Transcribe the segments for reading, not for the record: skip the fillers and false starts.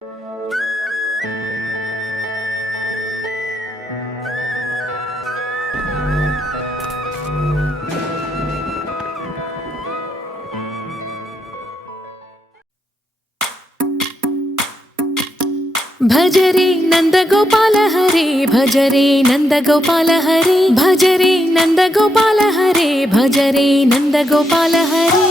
भज रे नंद गोपाल हरे भज रे नंद गोपाल हरे भज रे नंद गोपाल हरे भज रे नंद गोपाल हरे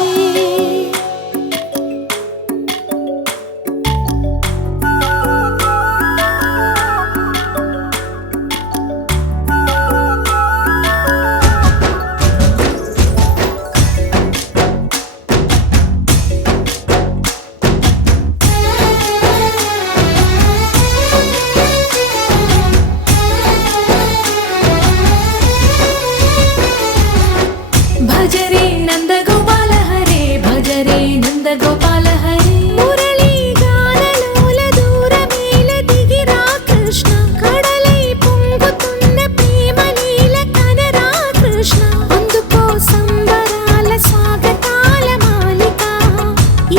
भज रे नंद गोपाल हरे भज रे नंद गोपाल हरे मुरली गानलोल दूरमेल दिगिरा कृष्ण कड़लै పొంగుతున్న ప్రేమలీల కనరా కృష్ణ అందుకో సంబరాల స్వాగతాల మాలిక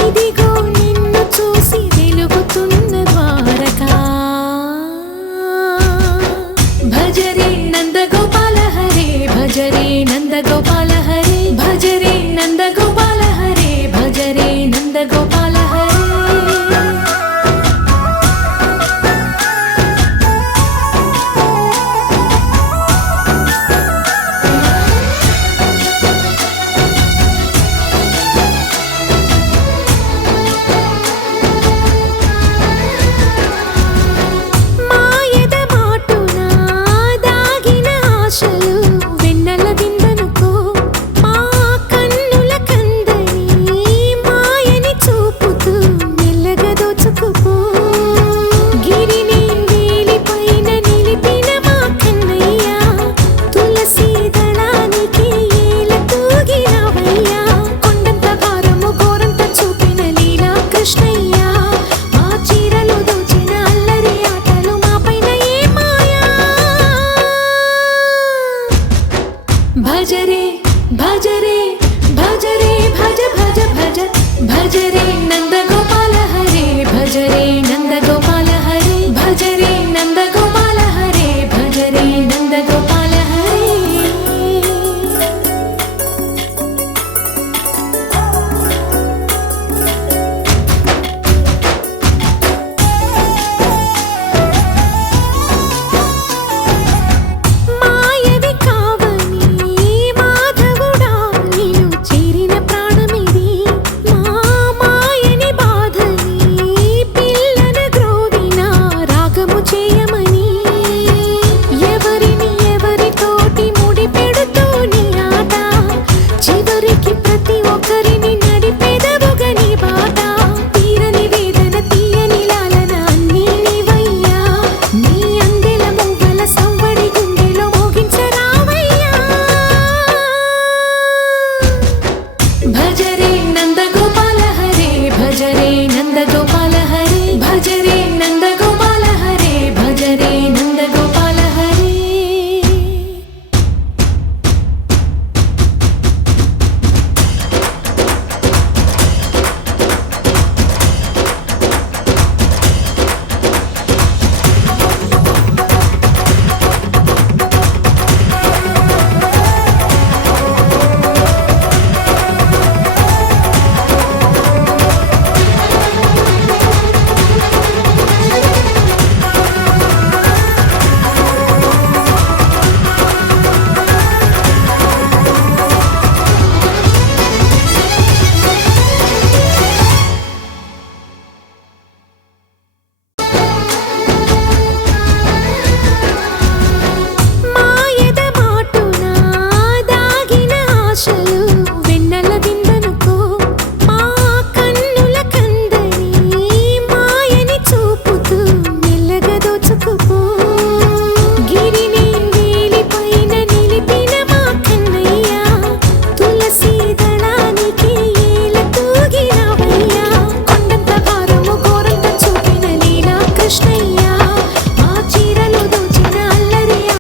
ఇదిగో నిన్ను చూసి వెలుగుతున్న ద్వారకా భజ రే నంద గోపాల హరే భజ రే నంద గోపాల हरे भज रे नंद गोपाल हरे भज रे नंद गोपाल हरे మాయద మాటున దాగిన ఆశలు వెన్నెల దిందనుకో भज रे भज रे भज रे भज भज भज भज रे नंद गोपाल हरे भज रे